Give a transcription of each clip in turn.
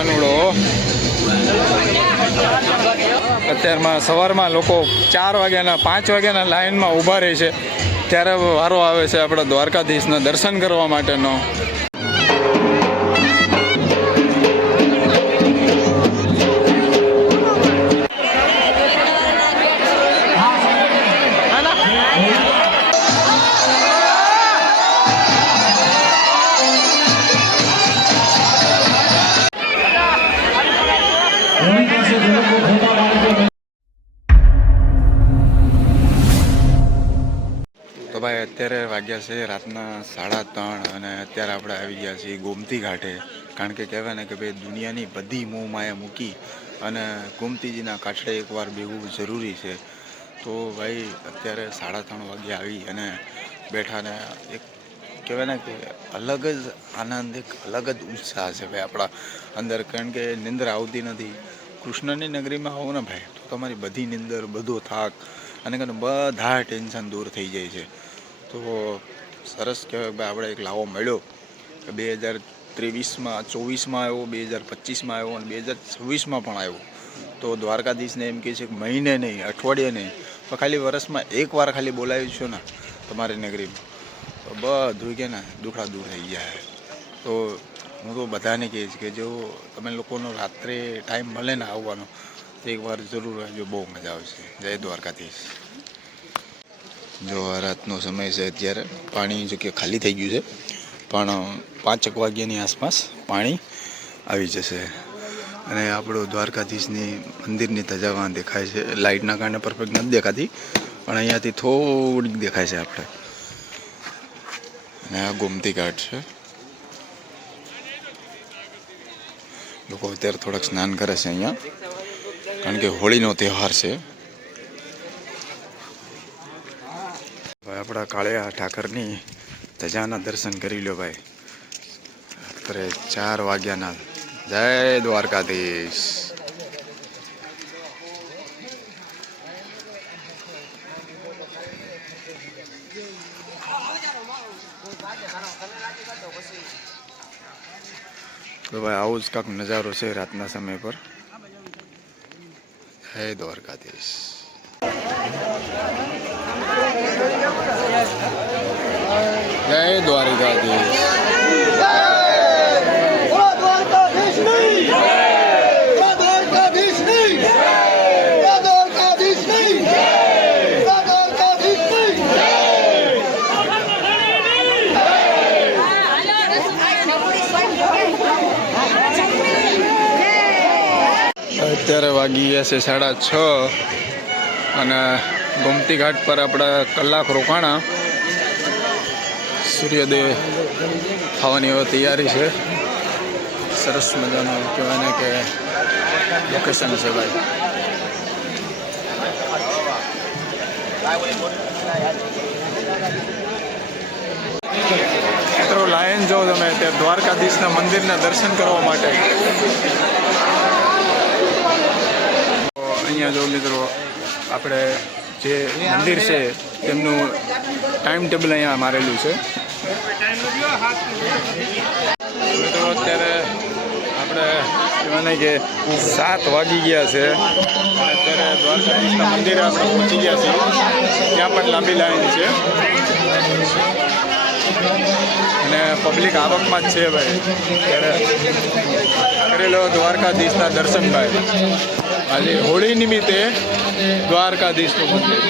કાનુડો. અત્યારમાં સવારમાં લોકો 4 વાગ્યાના 5 વાગ્યાના લાઇનમાં ઊભા રહે છે, ત્યારે વારો આવે છે આપણા દ્વારકાધીશના દર્શન કરવા માટેનો. તો ભાઈ અત્યારે વાગ્યા છે રાતના 3:30 અને અત્યારે આપણે આવી ગયા છીએ ગોમતી ઘાટે. કારણ કે કહેવાય ને કે ભાઈ દુનિયાની બધી મોહ માયા મૂકી અને ગોમતીજીના કાંઠે એકવાર બેહવું જરૂરી છે. તો ભાઈ અત્યારે 3:30 વાગે આવી અને બેઠાને એક કહેવાય ને કે અલગ જ આનંદ, એક અલગ જ ઉત્સાહ છે ભાઈ આપણા અંદર. કારણ કે નિંદર આવતી નથી. કૃષ્ણની નગરીમાં આવો ને ભાઈ તો તમારી બધી નિંદર, બધો થાક અને બધા ટેન્શન દૂર થઈ જાય છે. તો સરસ કહેવાય ભાઈ આપણે એક લાવો મળ્યો કે 2023માં 24માં આવ્યો, 2025માં આવ્યો અને 2026માં પણ આવ્યો. તો દ્વારકાધીશને એમ કહે છે કે મહિને નહીં, અઠવાડિયે નહીં, તો ખાલી વર્ષમાં એકવાર ખાલી બોલાવી છો ને તમારી નગરીમાં તો બધું કે ને દુખડા દૂર થઈ જાય. તો હું તો બધાને કહીશ કે જો તમે લોકોનો રાત્રે ટાઈમ મળે ને આવવાનો તો એકવાર જરૂર આવજો, બહુ મજા આવશે. જય દ્વારકાધીશ. જો આ રાતનો સમય છે, અત્યારે પાણી જો કે ખાલી થઈ ગયું છે, પણ 5 વાગ્યાની આસપાસ પાણી આવી જશે. અને આપણો દ્વારકાધીશની મંદિરની ધજાવા દેખાય છે. લાઇટના કારણે પરફેક્ટ નથી દેખાતી, પણ અહીંયાથી થોડીક દેખાય છે આપણે. અને આ ગોમતી ઘાટ છે. લોકો અત્યારે થોડાક સ્નાન કરે છે અહીંયા, કારણ કે હોળીનો તહેવાર છે. આપણા કાળિયા ઠાકરની ધજાના દર્શન કરી લો ભાઈ. અત્યારે 4 વાગ્યાના. જય દ્વારકાધીશ. તો ભાઈ આવું જ કાંક નજારો છે રાતના સમય પર. જય દ્વારકાધીશ. જય દ્વારકાધીશ. અત્યારે વાગી ગયા છે 6:30 અને ગોમતી ઘાટ પર આપણા કલાક રોકાણા. સૂર્યોદય થવાની હવે તૈયારી છે. સરસ મજાનું કહેવાય ને કે લોકેશન છે ભાઈ. મિત્રો લાઈન જો તમે ત્યાં દ્વારકાધીશના મંદિરના દર્શન કરવા માટે. અહીંયા જો મિત્રો આપણે જે મંદિર છે તેમનું ટાઈમ ટેબલ અહીંયા મારેલું છે. મિત્રો અત્યારે આપણે કહેવાય કે 7 વાગી ગયા છે. અત્યારે દ્વારકાધીશના મંદિરે આપણે પહોંચી ગયા છીએ. ત્યાં પણ લાંબી લાઈન છે અને પબ્લિક આવકમાં જ છે ભાઈ. ત્યારે કરી લો દ્વારકાધીશના દર્શન ભાઈ. આજે હોળી નિમિત્તે દ્વારકાધીશનું મંદિર.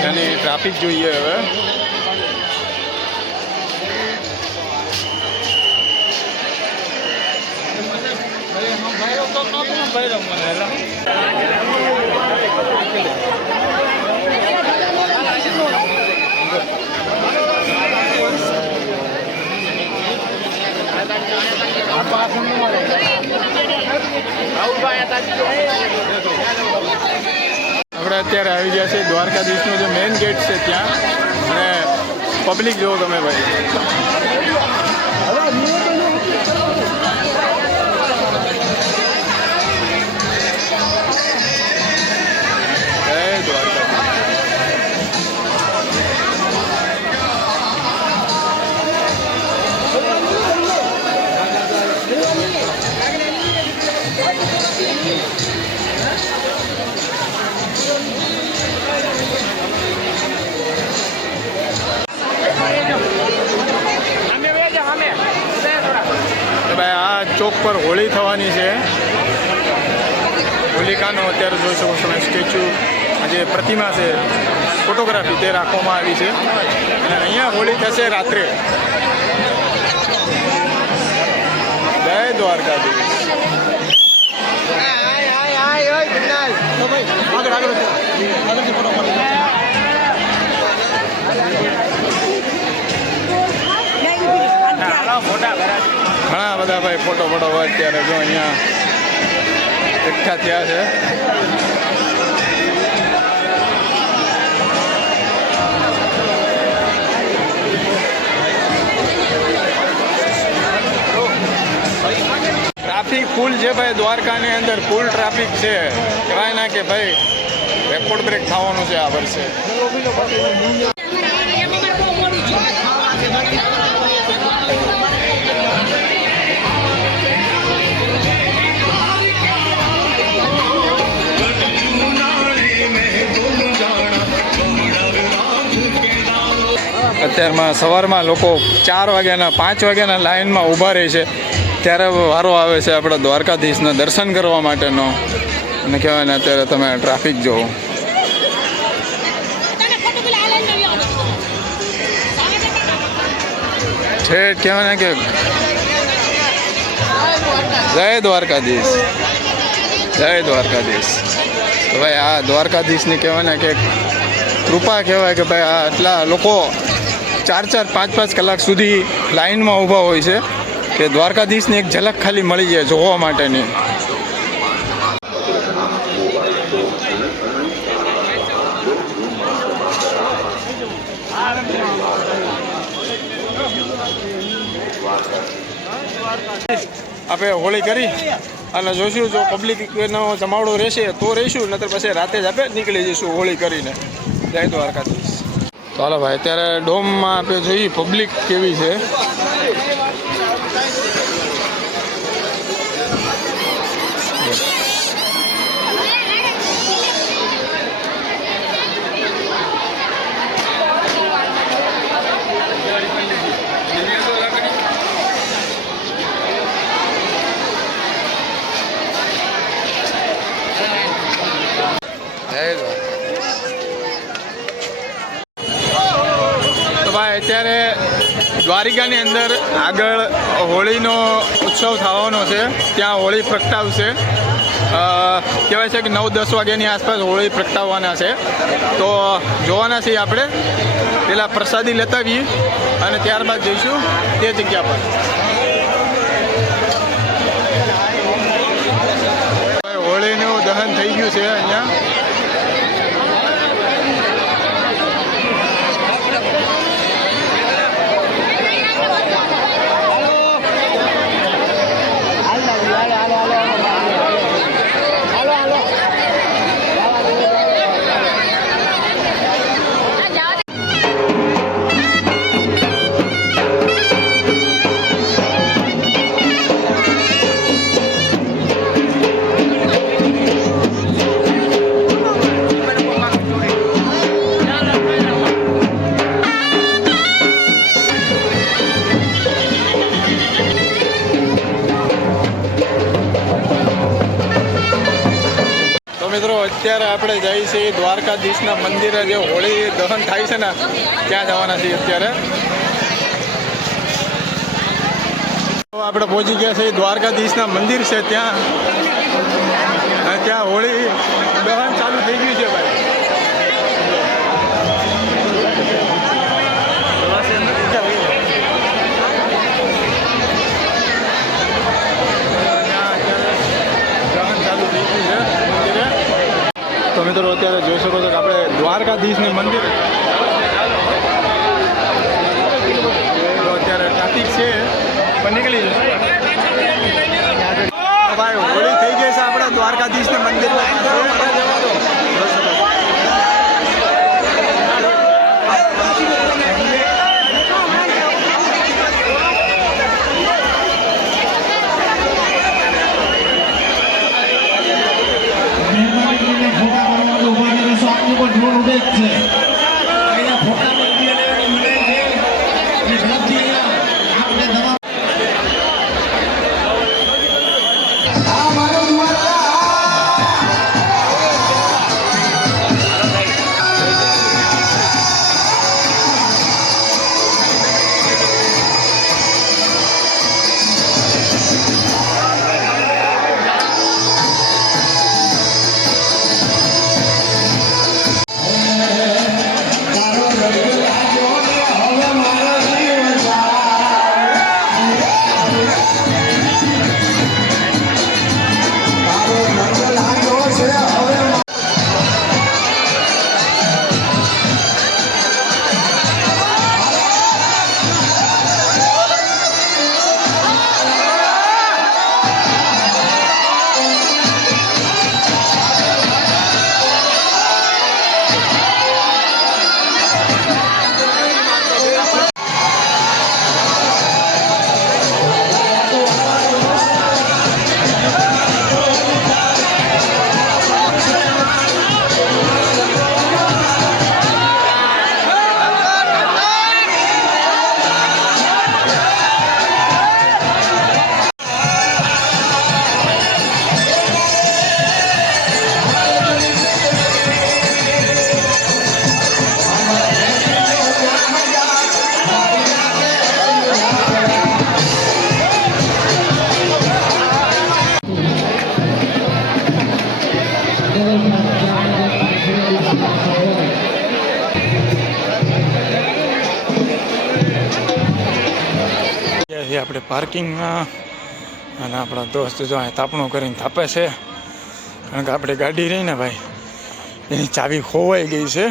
ત્યાંની ટ્રાફિક જોઈએ હવે. આપણે અત્યારે આવી ગયા છે દ્વારકાધીશનો જે મેઇન ગેટ છે ત્યાં. અને પબ્લિક જુઓ તમે ભાઈ. ચોક પર હોળી થવાની છે. હોલિકાનો અત્યારે જોઈ શકો છો તમે સ્ટેચ્યુ, જે પ્રતિમા છે ફોટોગ્રાફી તે રાખવામાં આવી છે અને અહીંયા હોળી થશે રાત્રે. જય દ્વારકાધીશ. ઘણા બધા ભાઈ ફોટો હોય અત્યારે જો અહીંયા એકઠા થયા છે. ટ્રાફિક ફૂલ છે ભાઈ, દ્વારકાની અંદર ફૂલ ટ્રાફિક છે. કહેવાય ના કે ભાઈ રેકોર્ડ બ્રેક થવાનું છે આ વર્ષે. અત્યારમાં સવારમાં લોકો 4 વાગ્યાના 5 વાગ્યાના લાઇનમાં ઊભા રહે છે. ત્યારે વારો આવે છે આપણા દ્વારકાધીશના દર્શન કરવા માટેનો. અને કહેવાય ને અત્યારે તમે ટ્રાફિક જુઓ. ઠેઠ કહેવાય ને કે જય દ્વારકાધીશ, જય દ્વારકાધીશ. તો ભાઈ આ દ્વારકાધીશની કહેવાય ને કે કૃપા કહેવાય કે ભાઈ આ આટલા લોકો 4-4, 5-5 કલાક સુધી લાઇનમાં ઊભા હોય છે કે દ્વારકાધીશની એક ઝલક ખાલી મળી જાય જોવા માટેની. આપણે હોળી કરી અને જોઈશું જો પબ્લિકનો જમાવડો રહેશે તો રહીશું, નહીતર પછી રાતે જ આપણે નીકળી જઈશું હોળી કરીને. જય દ્વારકાધીશ. ચાલો ભાઈ અત્યારે ડોમમાં આપણે જોઈએ પબ્લિક કેવી છે. તો ભાઈ અત્યારે દ્વારિકાની અંદર આગળ હોળીનો ઉત્સવ થવાનો છે. ત્યાં હોળી પ્રગટાવશે. કહેવાય છે કે 9-10 વાગ્યાની આસપાસ હોળી પ્રગટાવવાના છે. તો જોવાના છીએ આપણે. પહેલાં પ્રસાદી લેતા આવીએ અને ત્યારબાદ જઈશું તે જગ્યા પર. હોળીનું દહન થઈ ગયું છે અહીંયા. મિત્રો અત્યારે આપણે જઈએ છીએ દ્વારકાધીશના મંદિરે, જે હોળી દહન થાય છે ને ત્યાં જવાના છીએ અત્યારે. આપણે પહોંચી ગયા છીએ દ્વારકાધીશના મંદિર છે ત્યાં. ત્યાં હોળી દહન ચાલુ થઈ ગયું છે ભાઈ. તો મિત્રો અત્યારે જોઈ શકો છો કે આપણે દ્વારકાધીશનું મંદિર અત્યારે ટ્રાફિક છે પણ નીકળી જશે. ભાઈ હોળી થઈ ગઈ છે આપણા દ્વારકાધીશના મંદિર. છીએ આપણે પાર્કિંગમાં. અને આપણા દોસ્ત જો અહીં તાપણું કરીને થાપે છે, કારણ કે આપણે ગાડી રહી ને ભાઈ એની ચાવી ખોવાઈ ગઈ છે.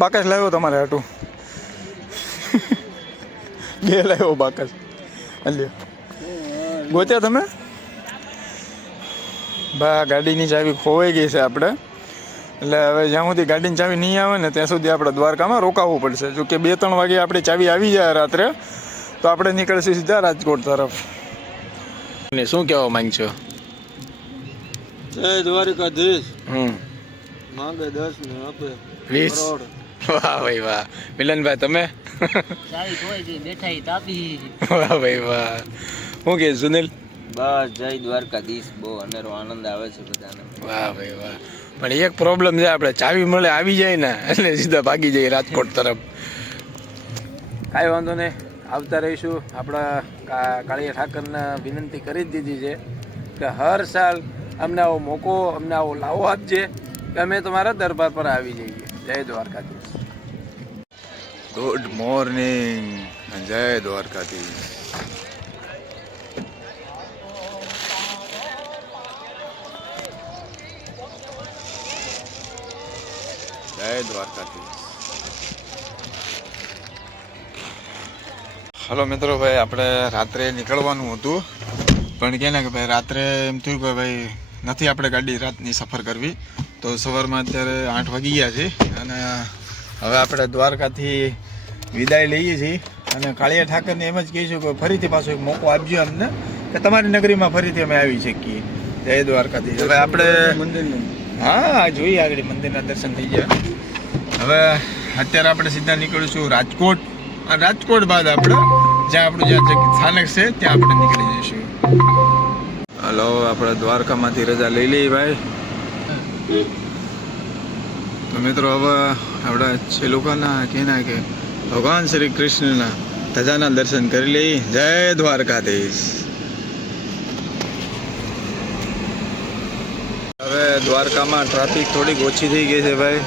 બાકસ લાવ્યો તમારે હાટું? બે લાવ્યો બાકસ. અલ્યો ગોત્યા તમે? બા ગાડીની ચાવી ખોવાઈ ગઈ છે આપણે, એટલે હવે જ્યાં સુધી ગાડીની ચાવી નહીં આવે ને ત્યાં સુધી આપણે દ્વારકામાં રોકાવવું પડશે. જો કે 2-3 વાગે આપણી ચાવી આવી જાય રાત્રે તો આપણે નીકળીશું સીધા રાજકોટ તરફ. શું કહેવા માંગશો? જય દ્વારકાધીશ. માંગે 10 ને આપે 20. વાહ ભાઈ વાહ. મિલનભાઈ તમે? વાહ ભાઈ વાહ. શું કે સુનિલ? બસ જય દ્વારકાધીશ. બહુ અનેરો આનંદ આવે છે બધાને. વાહ ભાઈ વાહ. પણ એક પ્રોબ્લેમ છે, આપણે ચાવી મળે આવી જાય ને એટલે સીધા ભાગી જઈએ રાજકોટ તરફ. કાંઈ વાંધો નહીં, આવતા રહીશું. આપણા કાળિયા ઠાકરને વિનંતી કરી જ દીધી છે કે હર સાલ અમને આવો મોકો, અમને આવો લાવો આપજે કે અમે તમારા દરબાર પર આવી જઈએ. જય દ્વારકાધીશ. ગુડ મોર્નિંગ, જય દ્વારકાધીશ. જય દ્વારકાધીશ. હલો મિત્રો, ભાઈ આપણે રાત્રે નીકળવાનું હતું, પણ કે ને કે ભાઈ રાત્રે એમ થયું કે ભાઈ નથી આપણે ગાડી રાતની સફર કરવી, તો સવારમાં અત્યારે 8 વાગી ગયા છે અને હવે આપણે દ્વારકાથી વિદાય લઈએ છીએ. અને કાળિયા ઠાકરને એમ જ કહીશું કે ફરીથી પાછો એક મોકો આપજો અમને કે તમારી નગરીમાં ફરીથી અમે આવી શકીએ. જય દ્વારકાધીશ. હવે આપણે હા જોઈએ આગળ મંદિરના દર્શન થઈ ગયા. હવે અત્યારે આપણે સીધા નીકળીશું રાજકોટ. રાજકોટ બાદ આપણે જ્યાં સ્થાનક છે ત્યાં આપણે નીકળી જઈશું. હલો, આપણે દ્વારકામાંથી રજા લઈ લઈએ ભાઈ. તો મિત્રો હવે આપણે છેલ્લુકાના કહેના કે ભગવાન શ્રી કૃષ્ણના ધજાના દર્શન કરી લઈએ. જય દ્વારકાધીશ. હવે દ્વારકામાં ટ્રાફિક થોડીક ઓછી થઈ ગઈ છે ભાઈ.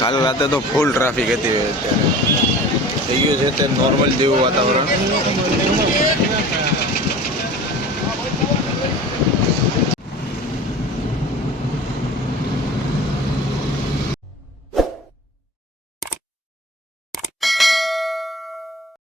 કાલ રાતે તો ફૂલ ટ્રાફિક હતી, અત્યારે થઈ ગયું છે અત્યારે નોર્મલ જેવું વાતાવરણ.